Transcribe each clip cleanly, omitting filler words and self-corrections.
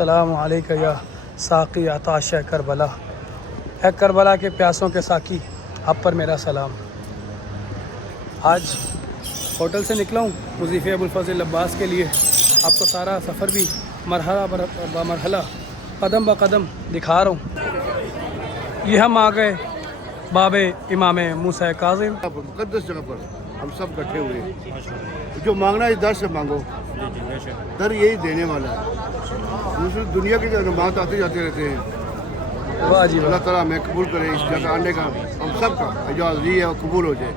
السلام علیکہ یا ساقی عطاش کربلا، اے کربلا کے پیاسوں کے ساقی آپ پر میرا سلام۔ آج ہوٹل سے نکلا ہوں وظیفے ابوالفضل عباس کے لیے۔ آپ کو سارا سفر بھی مرحلہ بہ مرحلہ قدم بہ قدم دکھا رہا ہوں۔ یہ ہم آ گئے باب امام موسیٰ کاظم، مقدس جگہ پر ہم سب اکٹھے ہوئے ہیں۔ جو مانگنا ہے در سے مانگو، در یہی دینے والا ہے۔ دوسری دنیا کے جو نمات آتے جاتے رہتے ہیں، واہ جی اللہ تعالیٰ ہمیں قبول کرے اس جگہ آنے کا، ہم سب کا اجازت دی ہے اور قبول ہو جائے۔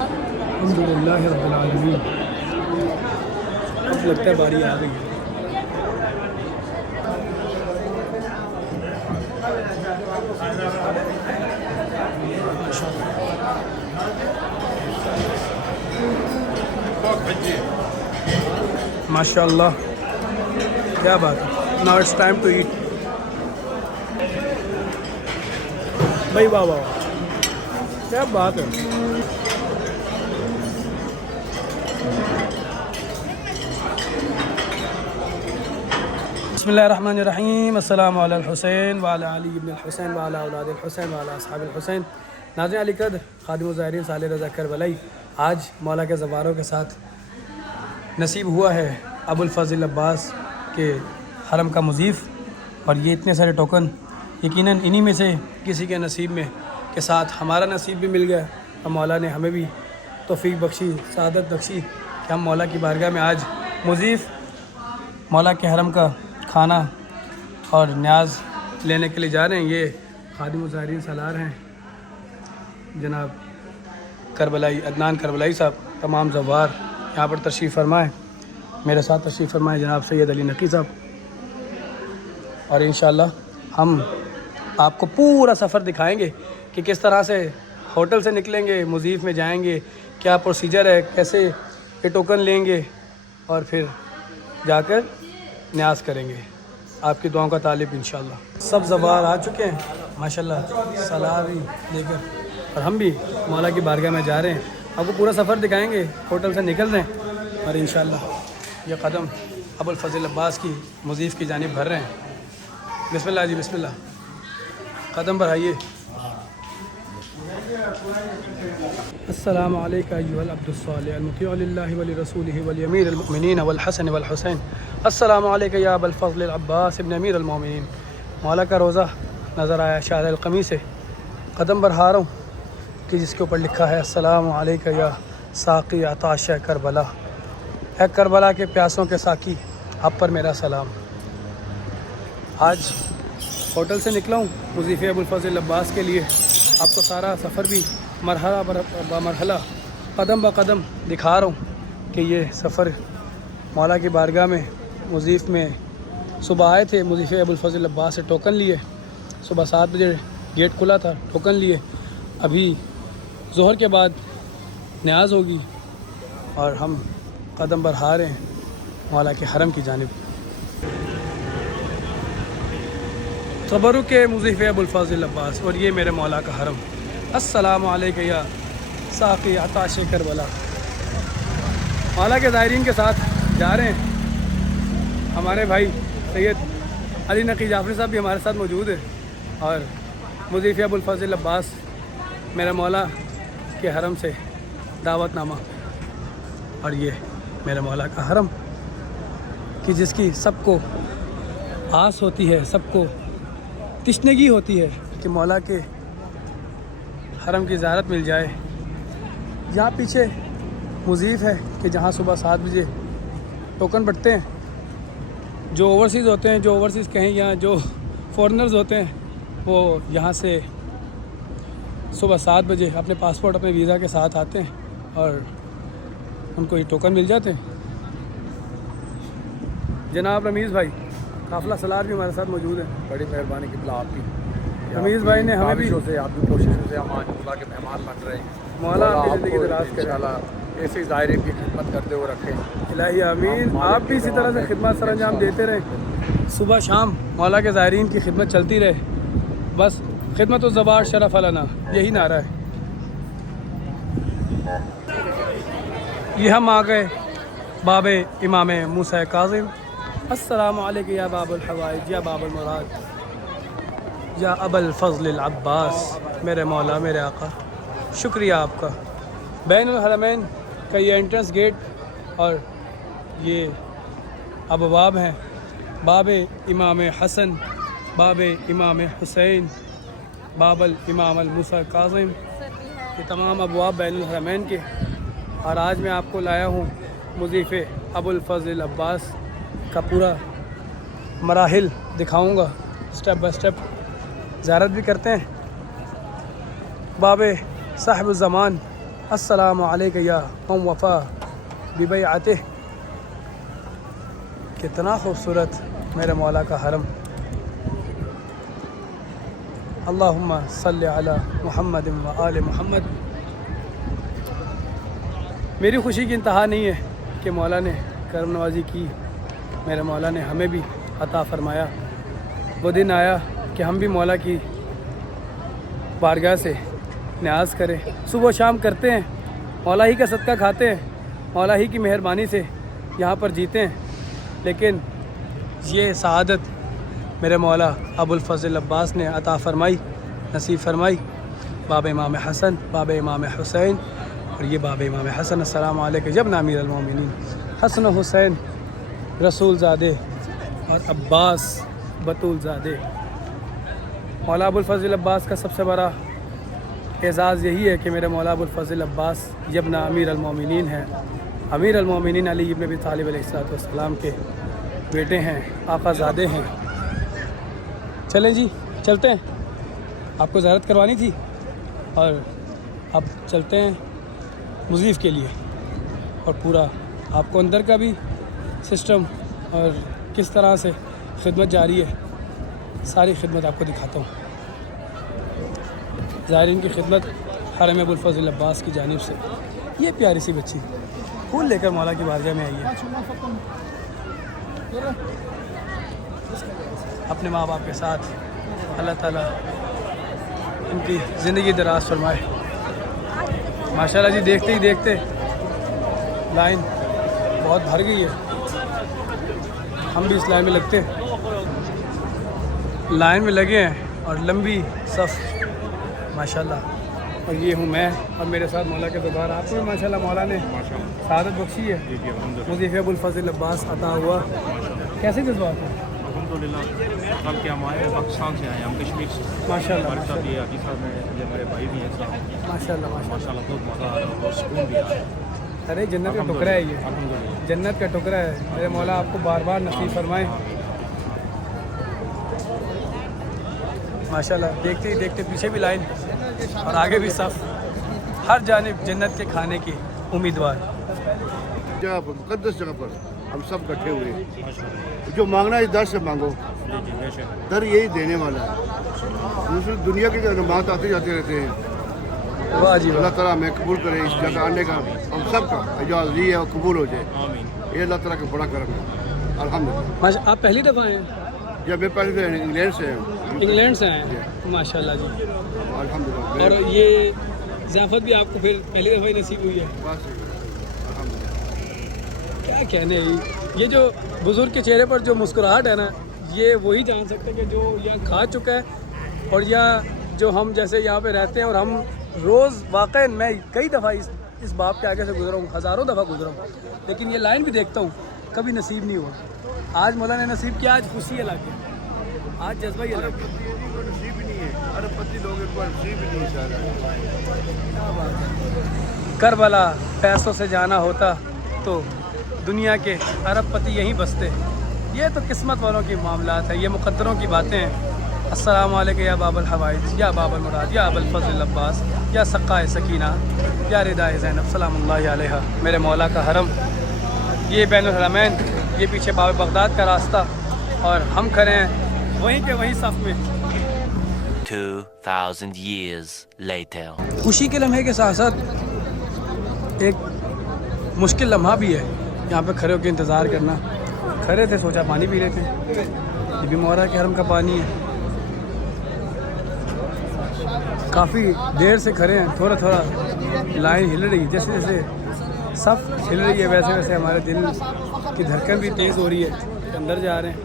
الحمدللہ رب العالمین۔ اب لگتا ہے باری آ گئی ہے۔ ماشاء اللہ، کیا بات ہے۔ Now it's time to eat. بھائی واہ واہ، کیا بات ہے۔ بسم اللہ الرحمن الرحیم۔ السلام علی الحسین وعلی علی ابن الحسین وعلی اولاد الحسین وعلی اصحاب الحسین۔ ناظرین علی قدر، خادم الظاہرین صالح رضا کربلائی، آج مولا کے زواروں کے ساتھ نصیب ہوا ہے ابوالفضل عباس کے حرم کا مضیف، اور یہ اتنے سارے ٹوکن یقیناً انہی میں سے کسی کے نصیب میں کے ساتھ ہمارا نصیب بھی مل گیا، اور مولا نے ہمیں بھی توفیق بخشی، سعادت بخشی کہ ہم مولا کی بارگاہ میں آج مضیف مولا کے حرم کا کھانا اور نیاز لینے کے لیے جا رہے ہیں۔ یہ خادم الظاہرین سالار ہیں جناب کربلائی عدنان کربلائی صاحب، تمام زوار یہاں پر تشریف فرمائیں۔ میرے ساتھ تشریف فرمائیں جناب سید علی نقی صاحب، اور انشاءاللہ ہم آپ کو پورا سفر دکھائیں گے کہ کس طرح سے ہوٹل سے نکلیں گے، مضیف میں جائیں گے، کیا پروسیجر ہے، کیسے یہ ٹوکن لیں گے، اور پھر جا کر نیاز کریں گے۔ آپ کی دعاؤں کا طالب انشاءاللہ۔ سب زوار آ چکے ہیں ماشاءاللہ سلاری لے کر، اور ہم بھی مولا کی بارگاہ میں جا رہے ہیں۔ آپ کو پورا سفر دکھائیں گے، ہوٹل سے نکل رہے ہیں، اور انشاءاللہ یہ قدم ابوالفضل عباس کی مضیف کی جانب بھر رہے ہیں۔ بسم اللہ جی، بسم اللہ، قدم بڑھائیے۔ السلام علیکہ ایھا العبد الصالح المطیع للہ ولرسولہ ولامیر المؤمنین والحسن والحسین۔ السلام علیکہ یا ابوالفضل العباس ابن امیر المؤمنین۔ مولا کا روضہ نظر آیا شارع القمی سے، قدم بڑھا رہا ہوں کہ جس کے اوپر لکھا ہے السلام علیکہ یا ساقی عطاش کربلا، اے کربلا کے پیاسوں کے ساقی آپ پر میرا سلام۔ آج ہوٹل سے نکلا ہوں وظیفے ابوالفضل عباس کے لیے۔ آپ کو سارا سفر بھی مرحلہ بہ مرحلہ قدم بہ قدم دکھا رہا ہوں کہ یہ سفر مولا کی بارگاہ میں مضیف میں صبح آئے تھے، وظیفے ابوالفضل عباس سے ٹوکن لیے، صبح 7 بجے گیٹ کھلا تھا، ٹوکن لیے، ابھی ظہر کے بعد نیاز ہوگی، اور ہم قدم بڑھا رہے ہیں مولا کے حرم کی جانب۔ تبرک کے مضیف ابوالفضل عباس، اور یہ میرے مولا کا حرم۔ السلام علیکہ یا ساقی عطاش کربلا۔ مولا کے زائرین کے ساتھ جا رہے ہیں۔ ہمارے بھائی سید علی نقی جعفری صاحب بھی ہمارے ساتھ موجود ہیں، اور مضیف ابوالفضل عباس میرے مولا کے حرم سے دعوت نامہ، اور یہ میرے مولا کا حرم کہ جس کی سب کو آس ہوتی ہے، سب کو تشنگی ہوتی ہے کہ مولا کے حرم کی زیارت مل جائے۔ یہاں پیچھے مضیف ہے کہ جہاں صبح 7 بجے ٹوکن بٹتے ہیں۔ جو اوورسیز ہوتے ہیں، جو اوورسیز کہیں یا جو فورنرز ہوتے ہیں، وہ یہاں سے صبح 7 بجے اپنے پاسپورٹ اپنے ویزا کے ساتھ آتے ہیں، اور ان کو یہ ٹوکن مل جاتے ہیں۔ جناب رمیز بھائی قافلہ سالار بھی ہمارے ساتھ موجود ہیں۔ بڑی مہربانی کی بلا آپ کی، رمیز بھائی نے ہمیں بھی سے آپ کی کوششوں سے ہم آج مولا کے مہمان بن رہے ہیں۔ مولا آپ کی آپ زندگی کو دراز کرے انشاءاللہ ایسی ظاہرین کی خدمت کرتے ہوئے رکھیں۔ الہی آمین۔ آپ بھی اسی طرح سے خدمت سر انجام دیتے رہیں، صبح شام مولا کے زائرین کی خدمت چلتی رہے، بس خدمت الزوار شرف لنا، یہی نعرہ ہے۔ یہ ہم آ گئے باب امام موسیٰ کاظم، السلام علیکم یا باب الحوائج یا باب المراد یا ابا الفضل العباس، میرے مولا میرے آقا، شکریہ آپ کا۔ بین الحرمین کا یہ انٹرنس گیٹ اور یہ ابواب ہیں، باب امام حسن، باب امام حسین، باب الامام الموسیٰ کاظم، یہ تمام ابواب بین الحرمین کے۔ اور آج میں آپ کو لایا ہوں مضیف ابو الفضل العباس کا پورا مراحل دکھاؤں گا، سٹیپ بائی سٹیپ زیارت بھی کرتے ہیں۔ باب صاحب الزمان، السلام علیکم یا ہم وفا ببیعتہ، کتنا خوبصورت میرے مولا کا حرم۔ اللہم صلی علی محمد و آل محمد۔ میری خوشی کی انتہا نہیں ہے کہ مولا نے کرم نوازی کی، میرے مولا نے ہمیں بھی عطا فرمایا۔ وہ دن آیا کہ ہم بھی مولا کی بارگاہ سے نیاز کریں، صبح و شام کرتے ہیں، مولا ہی کا صدقہ کھاتے ہیں، مولا ہی کی مہربانی سے یہاں پر جیتے ہیں۔ لیکن یہ سعادت میرے مولا ابو الفضل عباس نے عطا فرمائی، نصیب فرمائی۔ باب امام حسن، باب امام حسین، اور یہ باب امام حسن، السلام علیکم جب امیر المومنین حسن و حسین رسول زادے اور عباس بطول زادے۔ مولا ابو الفضل عباس کا سب سے بڑا اعزاز یہی ہے کہ میرے مولا ابو الفضل عباس ابن امیر المومنین ہیں، امیر المومنین علی ابن ابی طالب علیہ السلام کے بیٹے ہیں، آقا زادے ہیں۔ چلیں جی چلتے ہیں، آپ کو زیارت کروانی تھی اور اب چلتے ہیں مضیف کے لیے، اور پورا آپ کو اندر کا بھی سسٹم اور کس طرح سے خدمت جاری ہے ساری خدمت آپ کو دکھاتا ہوں۔ زائرین کی خدمت حرم ابو الفضل عباس کی جانب سے۔ یہ پیاری سی بچی پھول لے کر مولا کی بارگاہ میں آئی ہے، اپنے ماں باپ کے ساتھ۔ اللہ تعالیٰ ان کی زندگی دراز فرمائے۔ ماشاءاللہ جی، دیکھتے ہی دیکھتے لائن بہت بھر گئی ہے، ہم بھی اس لائن میں لگتے ہیں، لائن میں لگے ہیں اور لمبی صف ماشاءاللہ۔ اور یہ ہوں میں اور میرے ساتھ مولا کے دوبار۔ آپ کو بھی ماشاءاللہ مولا نے سعادت بخشی ہے، مضیف ابو الفضل عباس عطا ہوا۔ کیسے جذبات ہیں؟ الحمدللہ، کل کے ہم آئے پاکستان سے آئے، ہم کشمیر سے۔ ماشاءاللہ ہمارے ساتھ یہ حدیث صاحب ہیں، یہ ہمارے بھائی بھی ہیں صاحب، ماشاءاللہ ماشاءاللہ۔ ماشاءاللہ بہت مزہ آ رہا ہے اور سکون بھی آ رہا ہے۔ ارے جنت کا ٹکڑا ہے یہ، الحمدللہ، جنت کا ٹکڑا ہے۔ میرے مولا آپ کو بار بار نصیب فرمائیں ماشاءاللہ۔ دیکھتے ہی دیکھتے پیچھے بھی لائن اور آگے بھی صف، ہر جانب جنت کے کھانے کی امیدوار۔ جگہ پر، مقدس جگہ پر ہم سب اکٹھے ہوئے ہیں۔ جو مانگنا ہے در سے مانگو، جی جی بے شک، در یہی دینے والا ہے۔ دوسری دنیا کے جو نمات آتے جاتے رہتے ہیں، واہ جی واہ، اللہ تعالیٰ ہمیں قبول کرے اس جگہ آنے کا، ہم سب کا اجازت دی ہے اور قبول ہو جائے، آمین۔ یہ اللہ تعالیٰ کا بڑا کرم ہے الحمدللہ۔ آپ پہلی دفعہ آئے ہیں؟ جب میں پہلے سے انگلینڈ سے ہوں، انگلینڈ سے آئے ہیں؟ ماشاءاللہ جی۔ الحمدللہ، اور یہ ضیافت بھی آپ کو پھر پہلی دفعہ ہی نصیب ہوئی ہے؟ بس الحمدللہ۔ کیا کہنے، یہ جو بزرگ کے چہرے پر جو مسکراہٹ ہے نا، یہ وہی جان سکتے ہیں کہ جو یہاں کھا چکا ہے، اور یا جو ہم جیسے یہاں پہ رہتے ہیں، اور ہم روز واقعی میں کئی دفعہ اس باپ کے آگے سے گزرا ہوں، ہزاروں دفعہ گزرا ہوں، لیکن یہ لائن بھی دیکھتا ہوں، کبھی نصیب نہیں ہوا۔ آج مولا نے نصیب کیا، آج خوشی الگ ہے، آج جذبہ ہی الگ ہے۔ نصیب ہی نہیں ہے، ارب پتی لوگ ان کو نصیب ہی نہیں ہے شاید۔ کربلا پیسوں سے جانا ہوتا تو دنیا کے ارب پتی یہیں بستے۔ یہ تو قسمت والوں کی معاملات ہے، یہ مقدروں کی باتیں ہیں۔ السلام علیکم یا باب الحوائج یا باب المراد یا ابو الفضل عباس یا سقائے سکینہ یا ردائے زینب، سلام اللہ علیہ۔ میرے مولا کا حرم، یہ بین الحرمین، یہ پیچھے باب بغداد کا راستہ، اور ہم کھڑے ہیں وہیں کے وہیں صف میں۔ 2,000 years later. خوشی کے لمحے کے ساتھ ساتھ ایک مشکل لمحہ بھی ہے، یہاں پہ کھڑے ہو کے انتظار کرنا۔ کھڑے تھے، سوچا پانی پی لیتے ہیں، یہ بھی مولا کے حرم کا پانی ہے۔ کافی دیر سے کھڑے ہیں، تھوڑا تھوڑا لائن ہل رہی ہے، جیسے جیسے صف ہل رہی ہے ویسے ویسے ہمارے دل کی دھڑکن بھی تیز ہو رہی ہے کہ اندر جا رہے ہیں.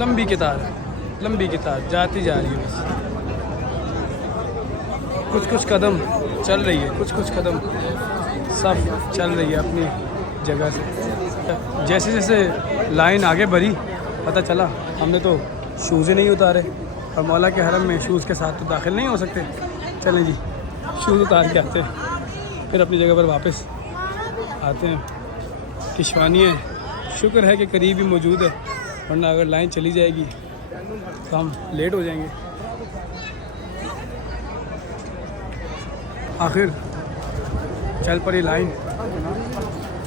لمبی قطار ہے, لمبی قطار جاتی جا رہی ہے بس. کچھ قدم چل رہی ہے, کچھ قدم سب چل رہی ہے اپنی جگہ سے. جیسے جیسے لائن آگے بڑھی پتہ چلا ہم نے تو شوز ہی نہیں اتارے, اور مولا کے حرم میں شوز کے ساتھ تو داخل نہیں ہو سکتے. چلیں جی شوز اتار کے آتے ہیں, پھر اپنی جگہ پر واپس آتے ہیں. کشوانی ہے, شکر ہے کہ قریب ہی موجود ہے, ورنہ اگر لائن چلی جائے گی تو ہم لیٹ ہو جائیں گے. آخر چل پڑی لائن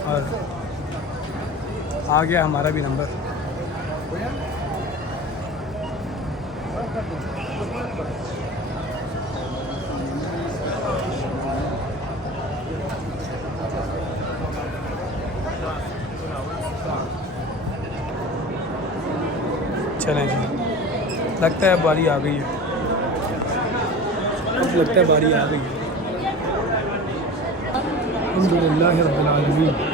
اور آ گیا ہمارا بھی نمبر. چلیں جی, لگتا ہے باری آ گئی ہے, اب لگتا ہے باری آ گئی ہے. الحمدللہ رب العالمین.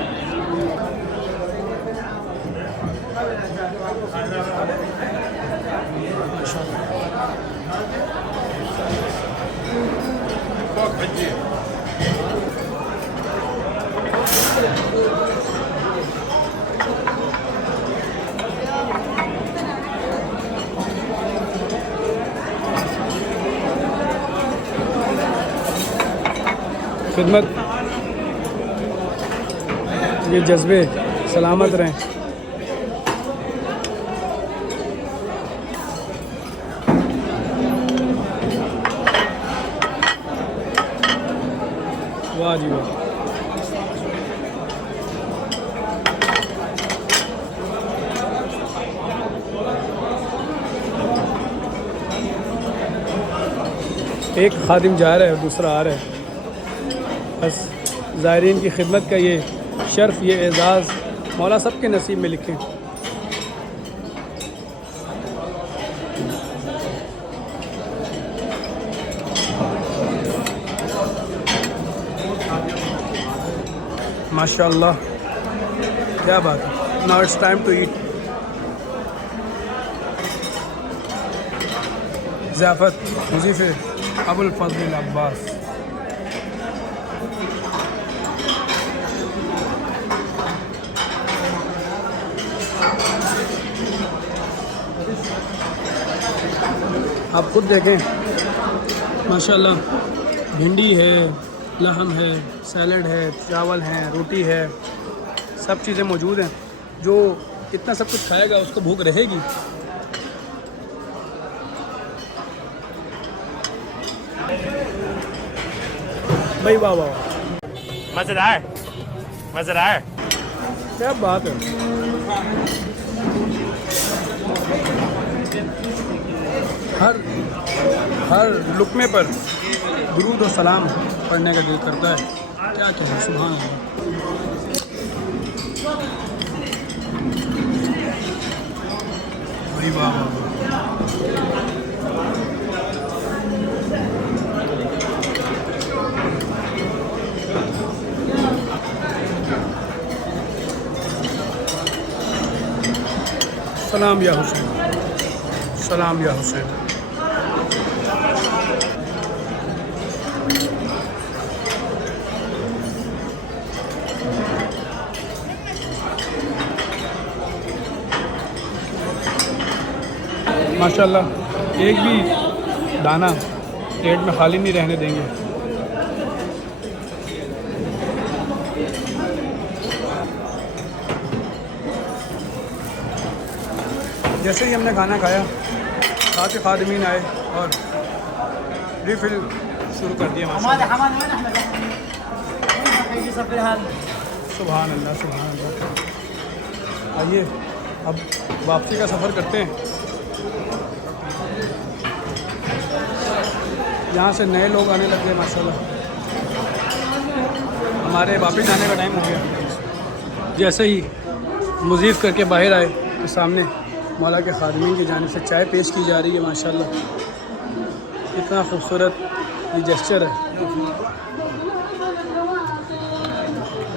خدمت یہ جذبے سلامت رہیں. واہ جی واہ. ایک خادم جا رہا ہے اور دوسرا آ رہا ہے. بس زائرین کی خدمت کا یہ شرف, یہ اعزاز مولا سب کے نصیب میں لکھیں. ماشاء اللہ, کیا بات ہے. Now it's time to eat. ضیافت مضیف ابو الفضل عباس. آپ خود دیکھیں ماشاءاللہ, بھنڈی ہے, لحم ہے, سیلڈ ہے, چاول ہیں, روٹی ہے, سب چیزیں موجود ہیں. جو اتنا سب کچھ کھائے گا اس کو بھوک رہے گی. بھائی واہ واہ, مزیدار مزیدار. کیا بات ہے. ہر لقمے پر درود و سلام پڑھنے کا دل کرتا ہے. کیا کہیں, سبحان اللہ. بھائی واہ واہ. سلام یا حسین, سلام یا حسین. ماشاءاللہ ایک بھی دانہ پیٹ میں خالی نہیں رہنے دیں گے. جیسے ہی ہم نے کھانا کھایا, ساتھ ہی خادمین آئے اور ریفل شروع کر دیا. سبحان اللہ سبحان اللہ. آئیے اب واپسی کا سفر کرتے ہیں. یہاں سے نئے لوگ آنے لگ گئے ماشاءاللہ. ہمارے واپس جانے کا ٹائم ہو گیا. جیسے ہی مضیف کر کے باہر آئے تو سامنے مولا کے خادمین کی جانب سے چائے پیش کی جا رہی ہے. ماشاءاللہ اتنا خوبصورت یہ جسچر ہے.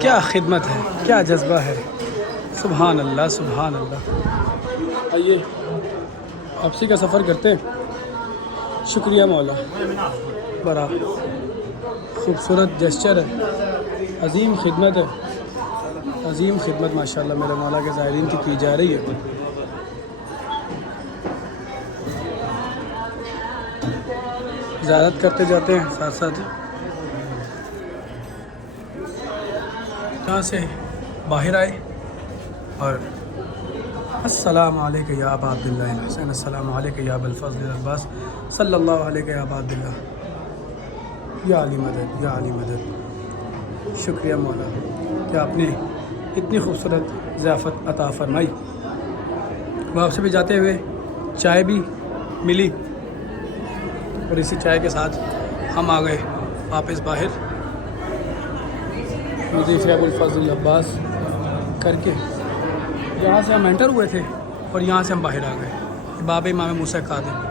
کیا خدمت ہے, کیا جذبہ ہے. سبحان اللہ سبحان اللہ. آئیے واپسی کا سفر کرتے ہیں. شکریہ مولا, بڑا خوبصورت جسچر ہے, عظیم خدمت ہے, عظیم خدمت ماشاءاللہ میرے مولا کے زائرین کی جا رہی ہے. زیارت کرتے جاتے ہیں ساتھ ساتھ. یہاں سے باہر آئے اور السلام علیکم یا ابا عبداللہ الحسین, السلام علیکم یا ابا الفضل العباس, صلی اللہ علیہ یا ابا عبداللہ, یا علی مدد یا علی مدد. شکریہ مولا کہ آپ نے اتنی خوبصورت ضیافت عطا فرمائی. واپسی پہ جاتے ہوئے چائے بھی ملی اور اسی چائے کے ساتھ ہم آ گئے واپس باہر. مضیف ابو الفضل العباس کر کے یہاں سے ہم انٹر ہوئے تھے اور یہاں سے ہم باہر آ گئے. باب امام موسیٰ کاظم.